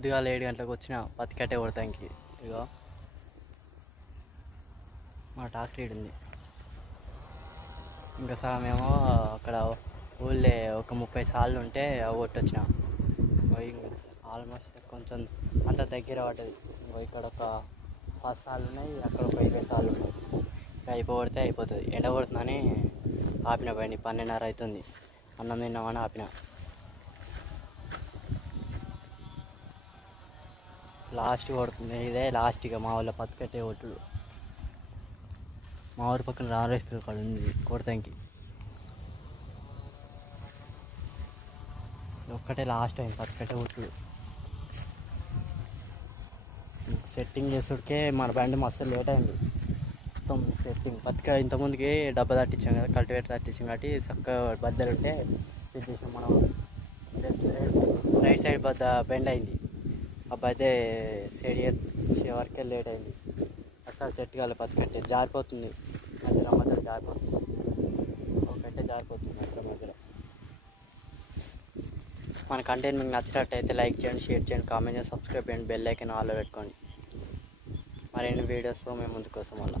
పొద్దుగాల ఏడు గంటలకు వచ్చిన పత్తి కొడతానికి ఇగో మా ట్రాక్టర్ ఈడ ఉంది. ఇంకా సగం ఏమో అక్కడ ఊళ్ళో ఒక ముప్పై సార్లు ఉంటే కొట్టొచ్చిన. ఆల్మోస్ట్ కొంచెం అంత దగ్గర పడ్డది. ఇక్కడ ఒక పది సార్లు ఉన్నాయి అక్కడ ఒక ఇరవై సార్లు ఉన్నాయి. ఇంకా అయిపోతే అయిపోతుంది. ఎండ కొడుతుందని ఆపిన బండి పన్నెండున్నర అవుతుంది. అన్నం తిన్నామని ఆపిన. లాస్ట్ కొడుతుంది. ఇదే లాస్ట్ ఇక మా ఊళ్ళో పత్తి కొట్టుడు. మా ఊరి పక్కన రామరేశ్వరి కాడ ఉంది కొడతానికి. ఒక్కటే లాస్ట్ టైం పత్తుకట్టే కొట్టుడు. సెట్టింగ్ చేసుడికే మన బండి మస్తు లేట్ అయింది. మొత్తం సెట్టింగ్ పత్తిక ఇంతకుముందుకి డబ్బా తట్టించాం కదా కల్టివేటర్ తట్టించాం కాబట్టి చక్కగా బద్దలు ఉంటే సెట్ చేసాం మనం రైట్ సైడ్ బద్ద బెండ్ అయింది. ఆ బద్దే సెడి వచ్చే వరకే లేట్ అయింది. అక్కడ సెట్ కాలే పత్తి జారిపోతుంది. మధ్యలో మధ్యలో జారిపోతుంది. ఒక జారిపోతుంది మధ్యలో మధ్యలో. మన కంటెంట్ మీకు నచ్చినట్టయితే లైక్ చేయండి షేర్ చేయండి కామెంట్ చేయండి సబ్స్క్రైబ్ చేయండి బెల్ ఐకన్ ఆల్లో పెట్టుకోండి. మరిన్ని వీడియోస్ మేము ముందుకోసం వల్ల